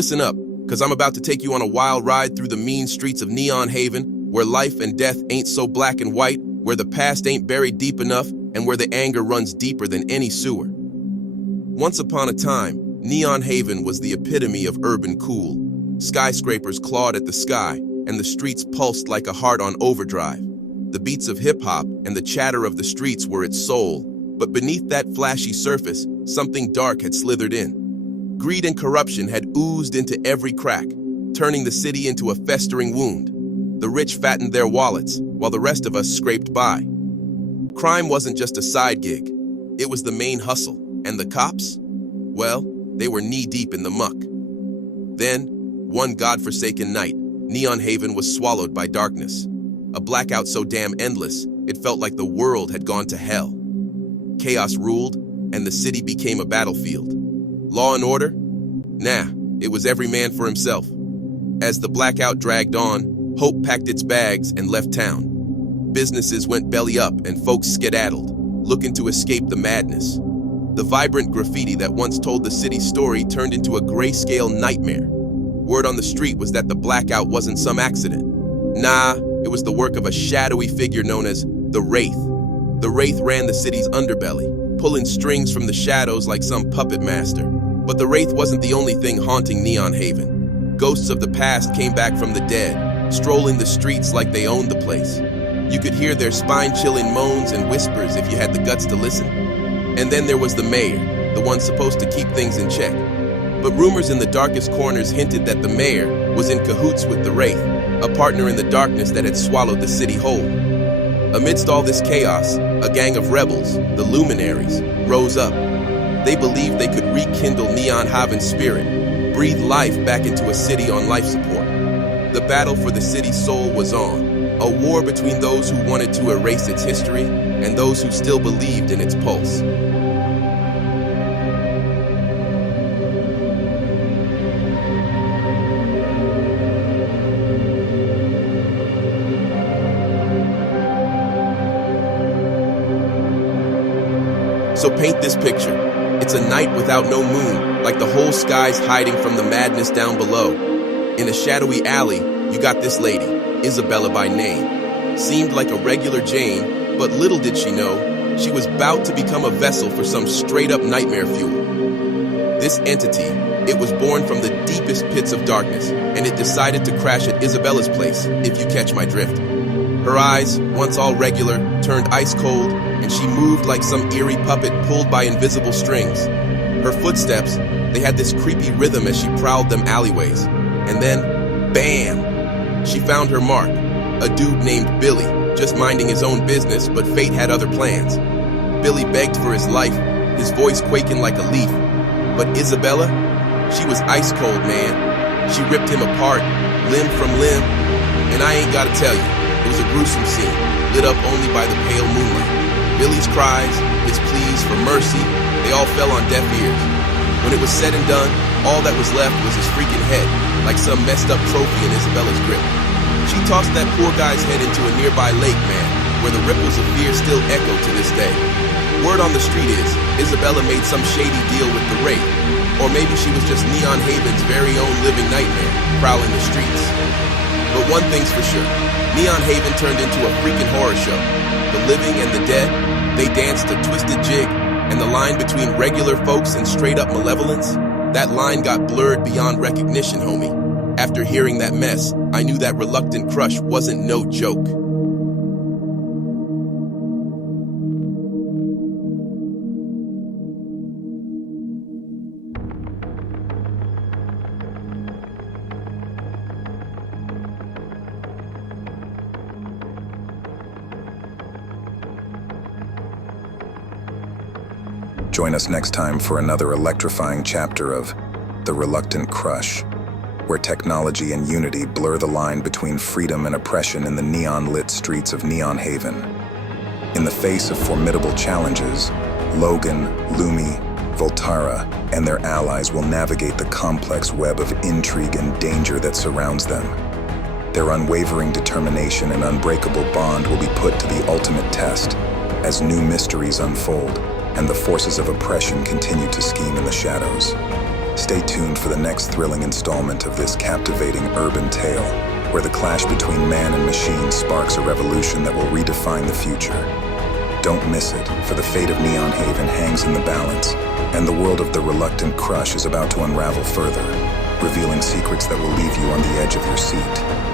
Listen up, because I'm about to take you on a wild ride through the mean streets of Neon Haven, where life and death ain't so black and white, where the past ain't buried deep enough, and where the anger runs deeper than any sewer. Once upon a time, Neon Haven was the epitome of urban cool. Skyscrapers clawed at the sky, and the streets pulsed like a heart on overdrive. The beats of hip-hop and the chatter of the streets were its soul, but beneath that flashy surface, something dark had slithered in. Greed and corruption had oozed into every crack, turning the city into a festering wound. The rich fattened their wallets, while the rest of us scraped by. Crime wasn't just a side gig, it was the main hustle, and the cops? Well, they were knee-deep in the muck. Then, one godforsaken night, Neon Haven was swallowed by darkness. A blackout so damn endless, it felt like the world had gone to hell. Chaos ruled, and the city became a battlefield. Law and order? Nah, it was every man for himself. As the blackout dragged on, hope packed its bags and left town. Businesses went belly up and folks skedaddled, looking to escape the madness. The vibrant graffiti that once told the city's story turned into a grayscale nightmare. Word on the street was that the blackout wasn't some accident. Nah, it was the work of a shadowy figure known as the Wraith. The Wraith ran the city's underbelly, pulling strings from the shadows like some puppet master. But the Wraith wasn't the only thing haunting Neon Haven. Ghosts of the past came back from the dead, strolling the streets like they owned the place. You could hear their spine-chilling moans and whispers if you had the guts to listen. And then there was the mayor, the one supposed to keep things in check. But rumors in the darkest corners hinted that the mayor was in cahoots with the Wraith, a partner in the darkness that had swallowed the city whole. Amidst all this chaos, a gang of rebels, the Luminaries, rose up. They believed they could rekindle Neon Haven's spirit, breathe life back into a city on life support. The battle for the city's soul was on, a war between those who wanted to erase its history and those who still believed in its pulse. So paint this picture. It's a night without no moon, like the whole sky's hiding from the madness down below. In a shadowy alley, you got this lady, Isabella by name. Seemed like a regular Jane, but little did she know, she was about to become a vessel for some straight-up nightmare fuel. This entity, it was born from the deepest pits of darkness, and it decided to crash at Isabella's place, if you catch my drift. Her eyes, once all regular, turned ice cold, and she moved like some eerie puppet pulled by invisible strings. Her footsteps, they had this creepy rhythm as she prowled them alleyways. And then, bam! She found her mark, a dude named Billy, just minding his own business, but fate had other plans. Billy begged for his life, his voice quaking like a leaf. But Isabella, she was ice cold, man. She ripped him apart, limb from limb, and I ain't gotta tell you, it was a gruesome scene, lit up only by the pale moonlight. Billy's cries, his pleas for mercy, they all fell on deaf ears. When it was said and done, all that was left was his freaking head, like some messed up trophy in Isabella's grip. She tossed that poor guy's head into a nearby lake, man, where the ripples of fear still echo to this day. Word on the street is, Isabella made some shady deal with the Wraith, or maybe she was just Neon Haven's very own living nightmare, prowling the streets. But one thing's for sure, Neon Haven turned into a freaking horror show. The living and the dead, they danced a twisted jig, and the line between regular folks and straight-up malevolence, that line got blurred beyond recognition, homie. After hearing that mess, I knew that reluctant crush wasn't no joke. Join us next time for another electrifying chapter of The Reluctant Crush, where technology and unity blur the line between freedom and oppression in the neon-lit streets of Neon Haven. In the face of formidable challenges, Logan, Lumi, Voltara, and their allies will navigate the complex web of intrigue and danger that surrounds them. Their unwavering determination and unbreakable bond will be put to the ultimate test as new mysteries unfold and the forces of oppression continue to scheme in the shadows. Stay tuned for the next thrilling installment of this captivating urban tale, where the clash between man and machine sparks a revolution that will redefine the future. Don't miss it, for the fate of Neon Haven hangs in the balance, and the world of the reluctant crush is about to unravel further, revealing secrets that will leave you on the edge of your seat.